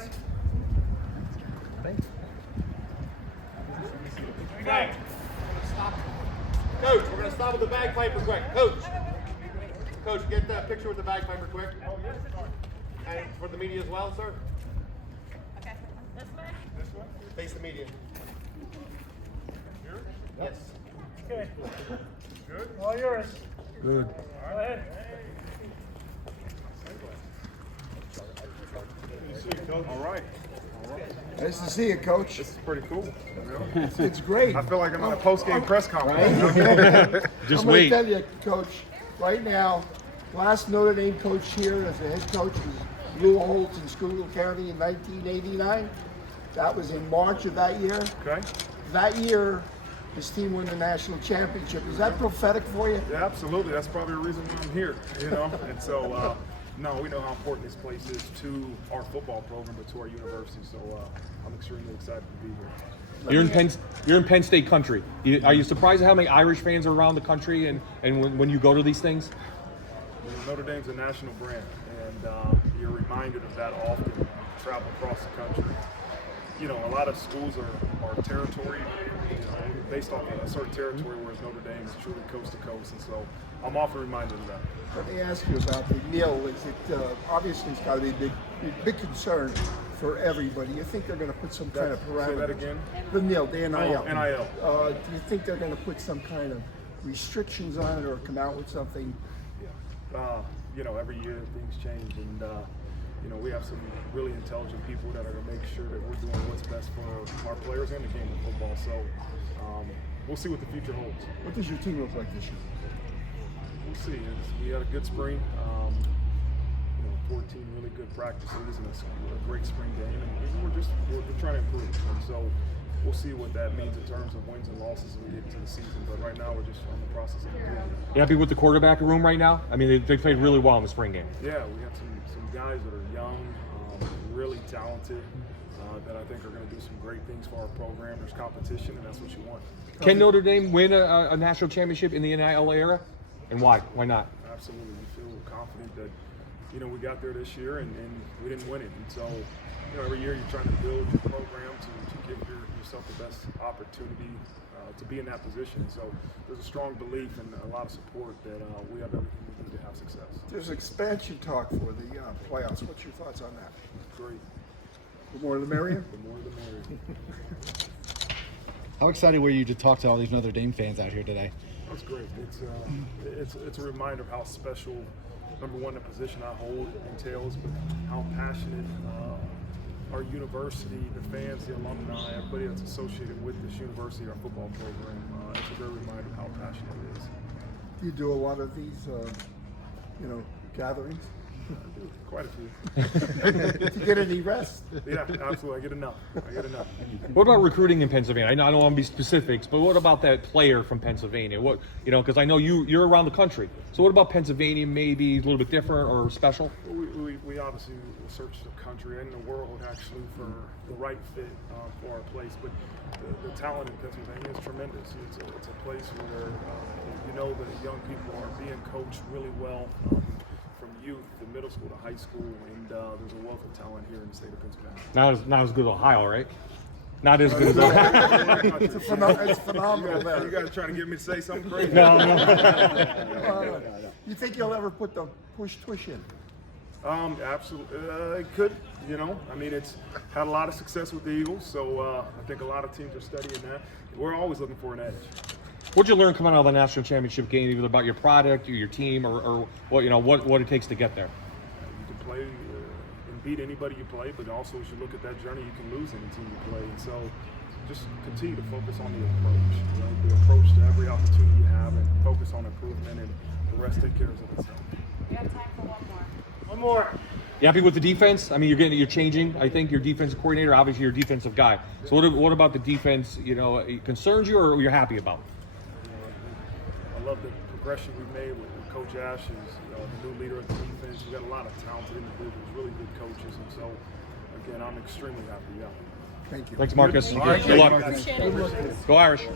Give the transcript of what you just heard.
hands. Okay. Coach, we're going to stop with the bagpiper quick. Coach, get that picture with the bagpiper quick. And for the media as well, sir. Okay. This way? This way? Face the media. Here? Yes. Okay. Good. All yours. Good. Go ahead. All right. Nice to see you, Coach. This is pretty cool. It's great. I feel like I'm in a post-game press conference. Just I'm wait. going to tell you, Coach, right now, last Notre Dame coach here as a head coach was Lou Holtz in Schuylkill County in 1989. That was in March of that year. Okay. That year, his team won the national championship. Is that prophetic for you? Yeah, absolutely. That's probably the reason why I'm here. You know, and so no, we know how important this place is to our football program, but to our university. So I'm extremely excited to be here. You're in Penn State country. Are you surprised at how many Irish fans are around the country and when you go to these things? You know, Notre Dame's a national brand, and you're reminded of that often when you travel across the country. You know, a lot of schools are territory, based off of a certain territory, whereas Notre Dame is truly coast to coast, and so I'm often reminded of that. Let me ask you about the NIL. Is it obviously it's got to be a big concern for everybody. You think they're going to put some kind of parameters? Say that again? The NIL, the NIL. Oh, NIL. Do you think they're going to put some kind of restrictions on it or come out with something? You know, every year things change, and you know, we have some really intelligent people that are going to make sure that we're doing what's best for our players and the game of football. So we'll see what the future holds. What does your team look like this year? We'll see. We had a good spring. You know, 14 really good practices and a great spring game, and we're trying to improve. And so we'll see what that means in terms of wins and losses as we get into the season. But right now, we're just in the process of improving. You happy with the quarterback room right now? I mean, they played really well in the spring game. Yeah, we got some guys that are young, really talented, that I think are going to do some great things for our program. There's competition, and that's what you want. Can Notre Dame win a national championship in the NIL era? And why? Why not? Absolutely. We feel confident that, you know, we got there this year and we didn't win it. And so, you know, every year you're trying to build your program to give yourself the best opportunity to be in that position. So there's a strong belief and a lot of support that we have everything we need to have success. There's expansion talk for the playoffs. What's your thoughts on that? Great. The more the merrier? The more the merrier. How excited were you to talk to all these Notre Dame fans out here today? That's great. It's a reminder of how special, number one, the position I hold entails, but how passionate our university, the fans, the alumni, everybody that's associated with this university, our football program. It's a great reminder of how passionate it is. Do you do a lot of these, gatherings? Quite a few. Did you get any rest? Yeah, absolutely. I get enough. What about recruiting in Pennsylvania? I don't want to be specifics, but what about that player from Pennsylvania? What, you know, because I know you're around the country. So what about Pennsylvania? Maybe a little bit different or special? We obviously search the country and the world actually for the right fit for our place, but the talent in Pennsylvania is tremendous. It's a place where you know that young people are being coached really well. From youth to middle school to high school, and there's a wealth of talent here in the state of Pennsylvania. Not as good as Ohio, right? Not as good as Ohio. It's phenomenal there. You guys are trying to get me to say something crazy. No. You think you'll ever put the push in? Absolutely. It could, you know. I mean, it's had a lot of success with the Eagles, so I think a lot of teams are studying that. We're always looking for an edge. What'd you learn coming out of the national championship game, either about your product or your team, or what what it takes to get there? You can play and beat anybody you play, but also as you look at that journey, you can lose any team you play. And so, just continue to focus on the approach. Right? The approach to every opportunity you have, and focus on improvement, and the rest take care of itself. We have time for one more. One more. You happy with the defense? I mean, you're changing. I think your defensive coordinator, obviously, your defensive guy. So what about the defense? You know, it concerns you, or you're happy about? I love the progression we've made with Coach Ash, the new leader of the defense. We've got a lot of talented individuals, really good coaches, and so, again, I'm extremely happy. Yeah. Thank you. Thanks, Marcus. All right. Good luck. Appreciate it. Go Irish.